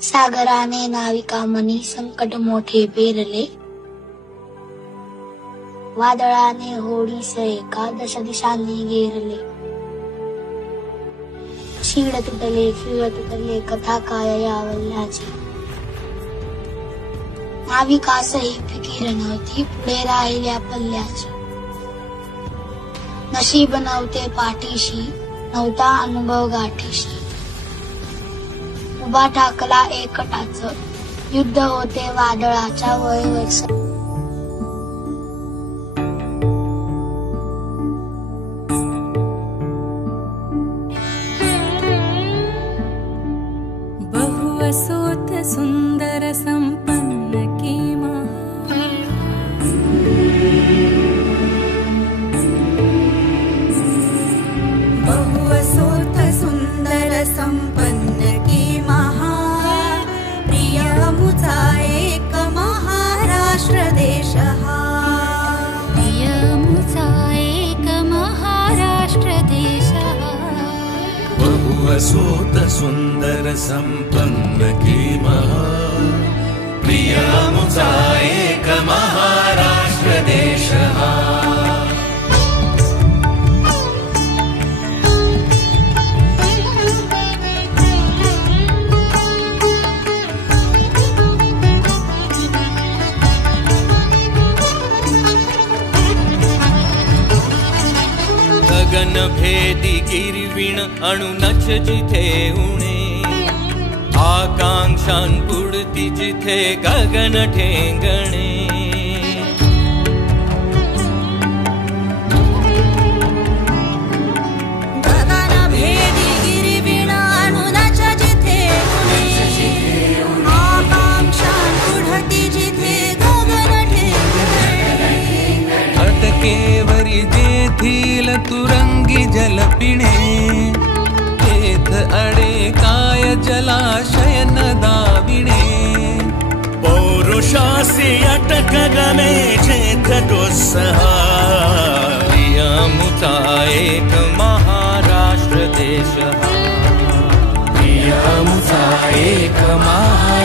सागराने नाविका मनी संकट मोठे पेरले, वादळाने होडीस एकादश दिशांनी घेरले. शीळ तुटले खिळ तुटले कथा काय या वल्ल्याची, नाविकासही फिकीर नव्हती पुढे राहिल्या पल्ल्याची. नशीब नव्हते पाठीशी नव्हता अनुभव गाठीशी, उभा ठाकला एकटाच युद्ध होते वादळाच्या वळवळस. बहुअसोत सुंदर संपन्न किमा, बहुअसोत सुंदर संपन्न किमा, प्रिय मुचा एक महाराष्ट्र देश हा, प्रिय मुचा एक महाराष्ट्र देश हा. बहुअसोत सुंदर संपन्न किमा, प्रिय मुचा एक महाराष्ट्र देश हा. गगन भेदी गिरविण अणुनच जिथे उणे, आकांक्षां पुढती जिथे गगन ठेंगणे. गगन भेदी गिरविण अणुनच जिथे उणे, आकांक्षां पुढती जिथे गगन ठेंगणे. अटकेवरी जेथील तुरंगी जल पिणे, तेथ अडे काय जलाशय न दाविणे. पौरुषासी अटक गणे जेथ दुस्सहा, प्रिय मुचा एक महाराष्ट्र देश हा, प्रिय मुचा एक महाराष्ट्र